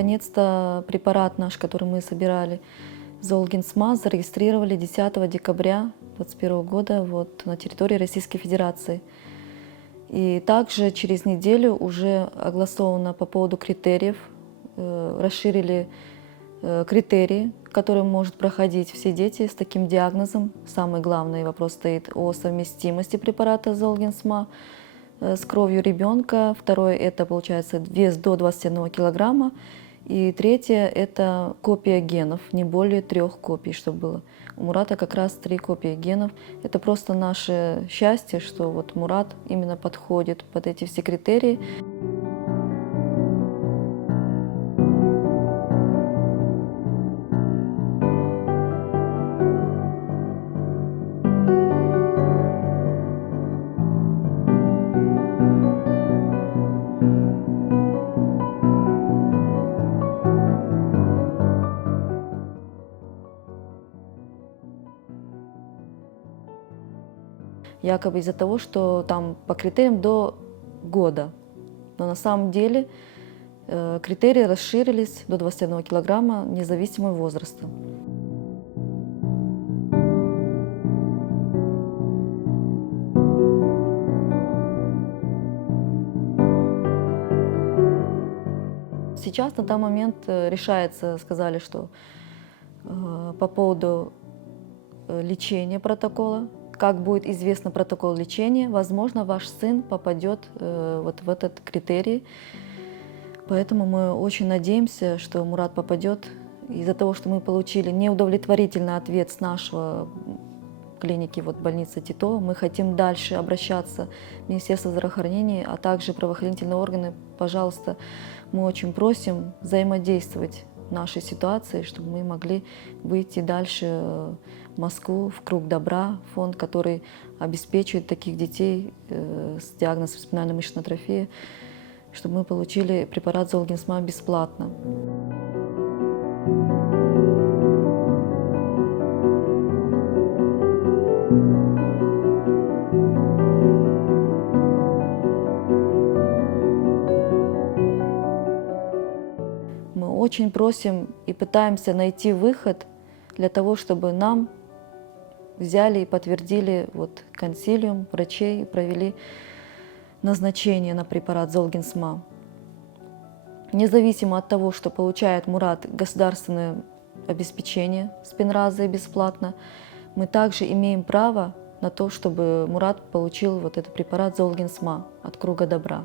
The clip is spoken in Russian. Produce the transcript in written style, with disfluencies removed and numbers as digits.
наконец-то препарат наш, который мы собирали, Золгинсма, зарегистрировали 10 декабря 2021 года на территории Российской Федерации. И также через неделю уже огласовано по поводу критериев, расширили критерии, которые может проходить все дети с таким диагнозом. Самый главный вопрос стоит о совместимости препарата Золгинсма с кровью ребенка. Второе – это, получается, вес до 21 килограмма. И третье – это копия генов, не более 3 копий, чтобы было. У Мурата как раз 3 копии генов. Это просто наше счастье, что вот Мурат именно подходит под эти все критерии. Якобы из-за того, что там по критериям до года. Но на самом деле критерии расширились до 21 килограмма, независимо от возраста. Сейчас на данный момент решается, сказали, что по поводу лечения протокола, как будет известно протокол лечения, возможно, ваш сын попадет вот в этот критерий. Поэтому мы очень надеемся, что Мурат попадет. Из-за того, что мы получили неудовлетворительный ответ с нашего клиники, больницы Титова, мы хотим дальше обращаться в Министерство здравоохранения, а также правоохранительные органы. Пожалуйста, мы очень просим взаимодействовать в нашей ситуации, чтобы мы могли выйти дальше в Москву, в Круг добра, фонд, который обеспечивает таких детей с диагнозом спинальной мышечной атрофии, чтобы мы получили препарат Золгинсма бесплатно. Мы очень просим и пытаемся найти выход для того, чтобы нам взяли и подтвердили консилиум врачей, провели назначение на препарат Золгинсма. Независимо от того, что получает Мурат государственное обеспечение Спинразы бесплатно, мы также имеем право на то, чтобы Мурат получил этот препарат Золгинсма от Круга добра.